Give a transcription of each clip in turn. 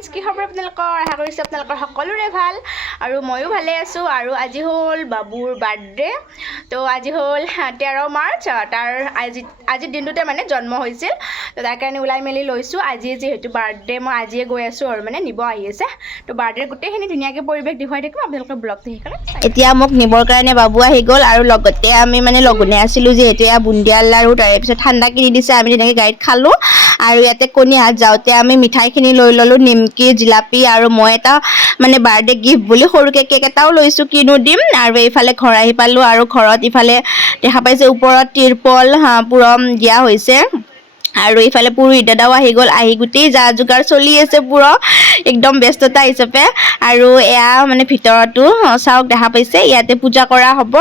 Friends, কি খবৰ আপোনালোকৰ? আশা কৰিছোঁ আপোনালোকৰ সকলোৰে ভাল আৰু ময়ো ভালে আছোঁ। আৰু আজি হ'ল বাবুৰ বাৰ্থডে। তো আজি হ'ল 13 মাৰ্চ। তাৰ আজিৰ দিনটোতে মানে জন্ম হৈছিল। তো তাৰ কাৰণে ওলাই মেলি লৈছোঁ। আজি যিহেতু বাৰ্থডে, মই আজিয়ে গৈ আছোঁ আৰু মানে নিব আহি আছে। তো বাৰ্থডেৰ গোটেইখিনি ধুনীয়াকৈ পৰিৱেশ দেখুৱাই থাকিম আপোনালোকৰ ব্লগটো সেইকাৰণে। এতিয়া মোক নিবৰ কাৰণে বাবু আহি গ'ল আৰু লগতে আমি মানে লঘোণে আছিলোঁ, যিহেতু এয়া বুন্দিয়া লাৰু, তাৰপিছত ঠাণ্ডা কিনি দিছে, আমি তেনেকৈ গাড়ীত খালোঁ। আৰু ইয়াতে কণীহাট যাওঁতে আমি মিঠাইখিনি লৈ ল'লোঁ, নিমকি, জিলাপি, আৰু মই এটা মানে বাৰ্থডে গিফ্ট বুলি সৰুকৈ কেক এটাও লৈছোঁ, কিনো দিম। আৰু এইফালে ঘৰ আহি পালোঁ আৰু ঘৰত ইফালে দেখা পাইছে ওপৰত তিৰপল পুৰম দিয়া হৈছে। আৰু এইফালে পুৰোহিত দাদাও আহি গ'ল, আহি গোটেই যা যোগাৰ চলি আছে পুৰা একদম ব্যস্ততা হিচাপে। আৰু এয়া মানে ভিতৰতো চাওক, দেখা পাইছে ইয়াতে পূজা কৰা হ'ব।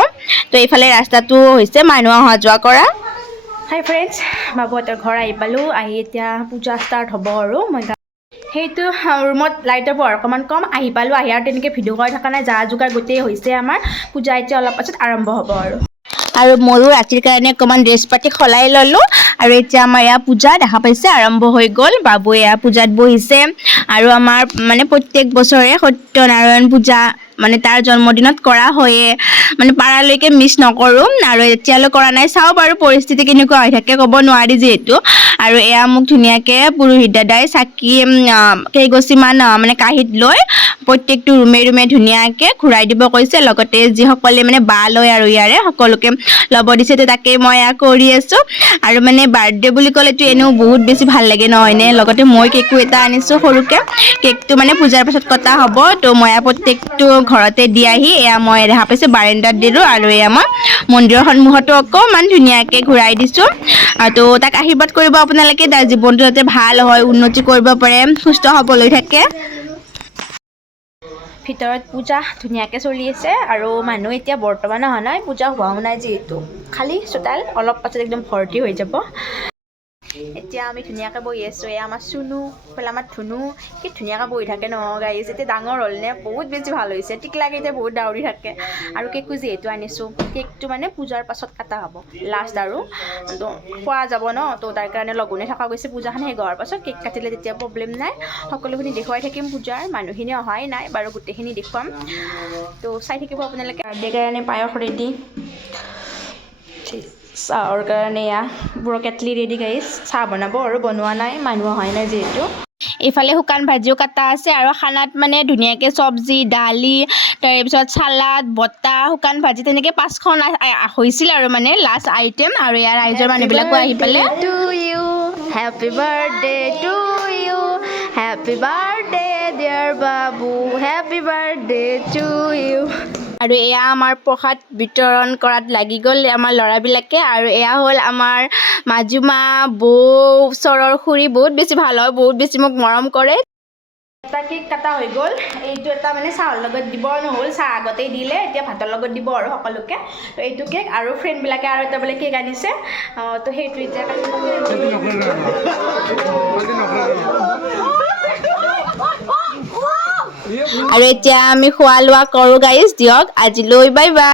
তো এইফালে ৰাস্তাটো হৈছে মানুহ অহা যোৱা কৰা। হাই ফ্ৰেণ্ডছ, বাবুহঁতৰ ঘৰ আহি পালোঁ। আহি এতিয়া পূজা ষ্টাৰ্ট হ'ব আৰু মই সেইটো ৰুমত লাইটৰ পোহৰ অকণমান কম, আহি পালোঁ। আহি আৰু তেনেকৈ ভিডিঅ' কৰি থকা নাই, যা যোগাৰ গোটেই হৈছে আমাৰ। পূজা এতিয়া অলপ পাছত আৰম্ভ হ'ব আৰু ময়ো ৰাতিৰ কাৰণে অকণমান ড্ৰেছ পাতি সলাই ল'লোঁ। আৰু এতিয়া আমাৰ এয়া পূজা দেখা পাইছে আৰম্ভ হৈ গ'ল। বাবুৱে এয়া পূজাত বহিছে। আৰু আমাৰ মানে প্ৰত্যেক বছৰে সত্যনাৰায়ণ পূজা মানে তাৰ জন্মদিনত কৰা হয়ে, মানে পাৰালৈকে মিছ নকৰোঁ। আৰু এতিয়ালৈ কৰা নাই, চাওঁ বাৰু পৰিস্থিতি কেনেকুৱা হৈ থাকে, ক'ব নোৱাৰি যিহেতু। আৰু এয়া মোক ধুনীয়াকৈ পুৰোহিত দাদাই চাকি কেইগছিমান মানে কাঁহীত লৈ প্ৰত্যেকটো ৰুমে ৰুমে ধুনীয়াকৈ ঘূৰাই দিব কৈছে। লগতে যিসকলে মানে বাঁহ লয় আৰু ইয়াৰে সকলোকে ল'ব দিছে। তো তাকেই মই কৰি আছোঁ। আৰু মানে বাৰ্থডে বুলি ক'লেতো এনেও বহুত বেছি ভাল লাগে নহয়নে? লগতে মই কেকো এটা আনিছোঁ সৰুকৈ, কেকটো মানে পূজাৰ পাছত কটা হ'ব। তো মই প্ৰত্যেকটো ঘৰতে দি আহি এয়া মই দেখা পাইছোঁ বাৰাণ্ডাত দিলোঁ। আৰু এয়া মই মন্দিৰৰ সন্মুখতো অকণমান ধুনীয়াকৈ ঘূৰাই দিছোঁ। তো তাক আশীৰ্বাদ কৰিব আপোনালোকে, তাৰ জীৱনটো যাতে ভাল হয়, উন্নতি কৰিব পাৰে, সুস্থ সবল হৈ থাকে। ভিতৰত পূজা ধুনীয়াকৈ চলি আছে আৰু মানুহ এতিয়া বৰ্তমান অহা নাই, পূজা হোৱাও নাই যিহেতু। খালী চোতাল অলপ পাছত একদম ভৰ্তি হৈ যাব। এতিয়া আমি ধুনীয়াকৈ বহি আছোঁ। এয়া আমাৰ চুনু, এইফালে আমাৰ ধুনু, কি ধুনীয়াকৈ বহি থাকে নহয় গাইজ। এতিয়া ডাঙৰ হ'লনে, বহুত বেছি ভাল হৈছে। টিকলাকেইটা বহুত ডাউৰি থাকে। আৰু কেকটো যিহেতু আনিছোঁ, কেকটো মানে পূজাৰ পাছত কটা হ'ব লাষ্ট, আৰু তো খোৱা যাব ন। তো তাৰ কাৰণে লঘোণে থকা গৈছে। পূজাখন শেষ হোৱাৰ পাছত কেক কাটিলে তেতিয়া প্ৰব্লেম নাই। সকলোখিনি দেখুৱাই থাকিম। পূজাৰ মানুহখিনি অহাই নাই বাৰু, গোটেইখিনি দেখুৱাম। তো চাই থাকিব আপোনালোকে। বাৰ্থডেৰ কাৰণে পায়স ৰেডি, চাহৰ কাৰণে এয়া বুঢ়া কেটলি ৰেডি গাইজ। চাহ বনাব আৰু বনোৱা নাই, মানুহ অহাই নাই যিহেতু। এইফালে শুকান ভাজিও কাটা আছে। আৰু খানাত মানে ধুনীয়াকৈ চব্জি, দালি, তাৰপিছত চালাড, বটা, শুকান ভাজি, তেনেকৈ 5খন হৈছিল আৰু মানে লাষ্ট আইটেম। আৰু ইয়াৰ ৰাইজৰ মানুহবিলাকো আহি পালে। To you, happy birthday to you, happy birthday dear Babu, happy birthday to you. আৰু এয়া আমাৰ প্ৰসাদ বিতৰণ কৰাত লাগি গ'ল আমাৰ ল'ৰাবিলাকে। আৰু এয়া হ'ল আমাৰ মাজুমা, বৌ, ওচৰৰ খুৰী, বহুত বেছি ভাল হয়, বহুত বেছি মোক মৰম কৰে। এটা কেক কটা হৈ গ'ল। এইটো এটা মানে চাহৰ লগত দিব নহ'ল, চাহ আগতেই দিলে, এতিয়া ভাতৰ লগত দিব আৰু সকলোকে। তো এইটো কেক, আৰু ফ্ৰেণ্ডবিলাকে আৰু এটা বোলে কেক আনিছে। তো সেইটো এতিয়া আৰু এতিয়া আমি খোৱা লোৱা কৰোঁ গাইজ। দিয়ক আজিলৈ বাই বাই।